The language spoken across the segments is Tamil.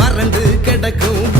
வறண்டு கிடக்கும்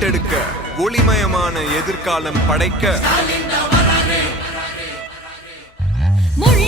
மீட்டெடுக்க ஒளிமயமான எதிர்காலம் படைக்க. மொழி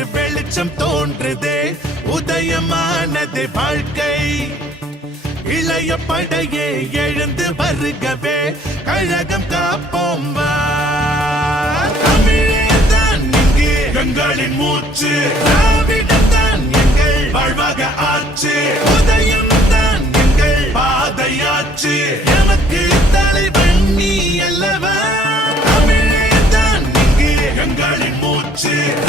ஒரு வெளிச்சம் தோன்றுதே. உதயமானது வாழ்க்கை. இளைய படையே எழுந்து வருகவே. கழகம் காப்போம் தமிழேதான் இங்கு. எங்களின் மூச்சு. திராவிடம்தான் எங்கள் வாழ்வாக ஆச்சு. உதயம் தான் எங்கள் பாதையாச்சு. எனக்கு தலைவன் நீ அல்லவா? தமிழேதான் இங்கு. எங்களின் மூச்சு.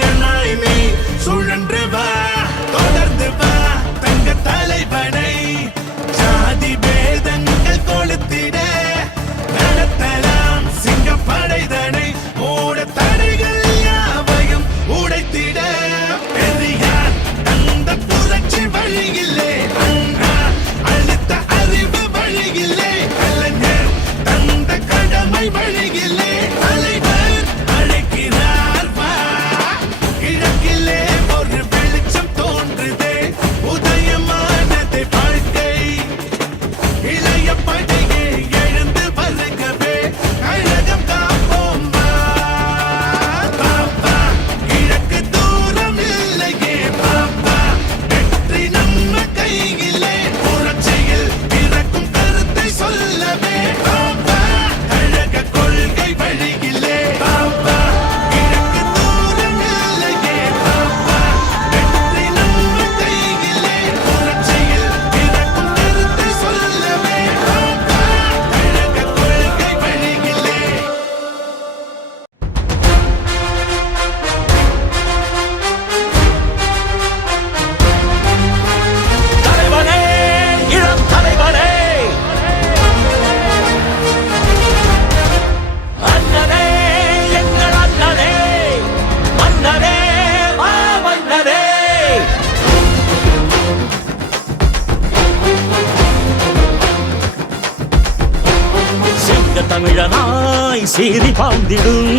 எங்க தமிழனாய் சீறி பாய்ந்திடும்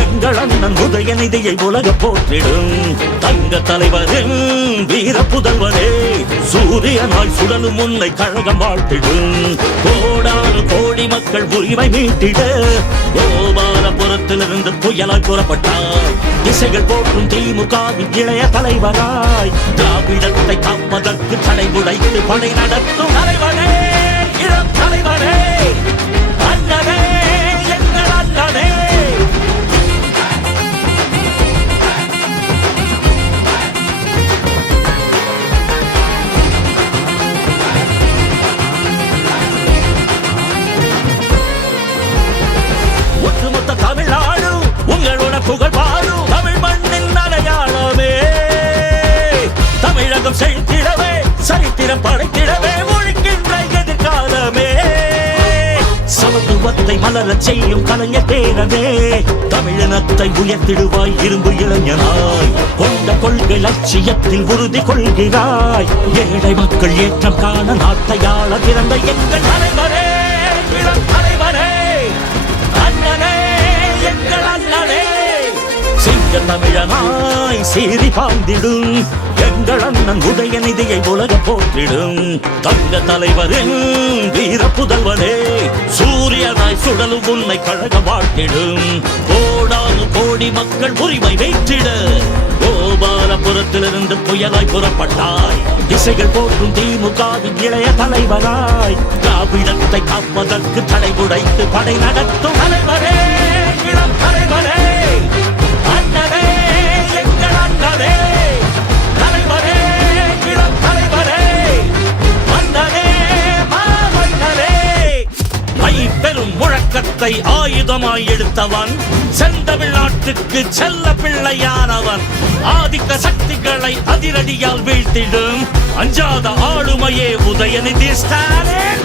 எங்கள் அண்ணன் உதயநிதியை உலக போற்றிடும். தங்க தலைவரின் வீர புதல்வரே சூரியனாய் சுடலும் உன்னை கழகம் வாழ்த்திடும். கோடானு கோடி மக்கள் உரிமை மீட்டிட கோபாலபுரத்திலிருந்து புயலாய் புறப்பட்டாய். திசைகள் போற்றும் திமுகவின் இளைய தலைவராய். திராவிடத்தை காப்பதற்கு தடை உடைத்து படை நடத்தும் தலைவரே இளம் தலைவனே சமத்துவத்தை மலரச் செய்யும் கலைஞர் பேரவே தமிழினத்தை உயர்த்திடுவாய் இரும்பு இளைஞனாய். கொண்ட கொள்கை லட்சியத்தில் உறுதி கொள்கிறாய். ஏழை மக்கள் ஏற்றம் காண நாட்டையாள ஆள திறந்த எங்கள் தலைவரே இளம் தலைவரே அண்ணனே எங்கள் அண்ணனே. சிங்க தமிழனாய் சீறி பாந்திடும். எங்கள் அண்ணன் உதயநிதியை உலக போற்றிடும். தங்க தலைவரின் வீர புதல்வனே சூரியனாய் சுடலும் உன்னை கழக வாழ்த்திடும். கோடானு கோடி மக்கள் உரிமை வெற்றிட கோபாலபுரத்திலிருந்து புயலாய் புறப்பட்டாய். திசைகள் போற்றும் திமுகவின் இளைய தலைவராய் திராவிடத்தை காப்பதற்கு தடை உடைத்து படை நடத்தும் தலைவரே இளம் தலைவரே மதத்தை ஆயுதமாய் எடுத்தவன் செந்தமிழ்நாட்டுக்கு செல்ல பிள்ளையானவன். ஆதிக்க சக்திகளை அதிரடியால் வீழ்த்திடும். அஞ்சாத ஆளுமையே உதயநிதி ஸ்டாலின்.